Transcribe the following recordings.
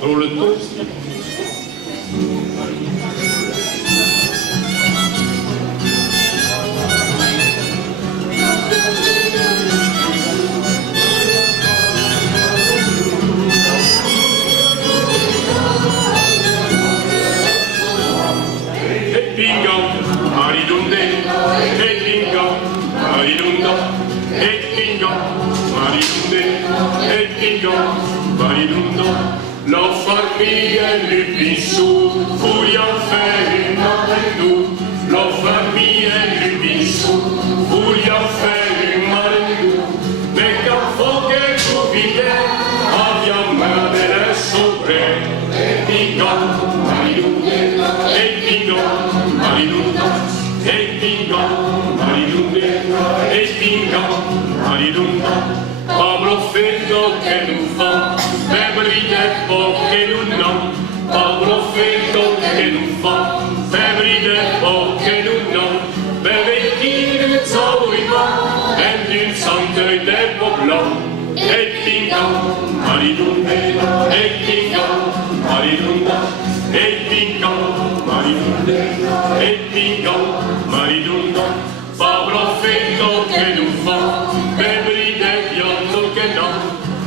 Alors le toast. La famille est le bisou, vogliamo fare un marendu. La famille est le bisou, vogliamo fare un marendu. Mais quand faut que tu vives, abbiamo delle sopre. E bingo, marinunde, e bingo, marinunde, e bingo, marinunde, e bingo, marinunde. Pablo Fetto che non fa, febbre del po' che non ha. Pablo Fetto che non fa, febbre del po' che non ha. Beve chi ne zauriva, e il santo del popolo. E pinga, marinunde, e pinga, marinunde, e pinga, marinunde, e pinga, marinunde. Pablo Fetto che non fa, febbre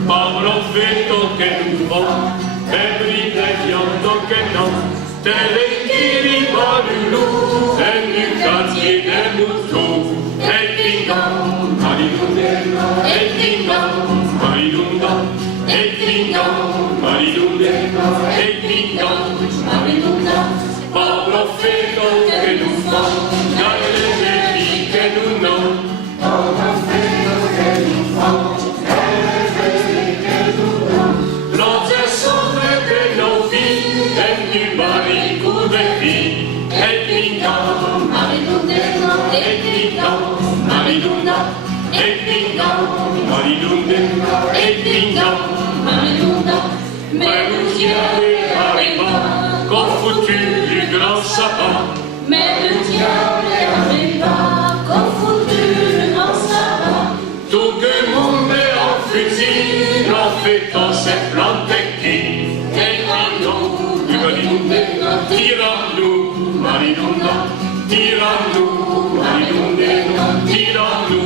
Pablo Fetto che non va, e brilla pianto che no, te le chiri valulu, e il quartier del mutu, e pinga, marinunde, e pinga, marinunde, e pinga, marinunde, e pinga, marinunde. Pablo Fetto che non va, dalle vedi che non ha, Pablo Fetto che non va. Mais le diable arriva, qu'au foutu du grand sapin. Mais le diable arriva, qu'au foutu du grand sapin. Tout le monde est en fusil, en fêtant ses plantes qui. Et marinons, tire-nous, marinons, tire-nous, marinons, tire-nous.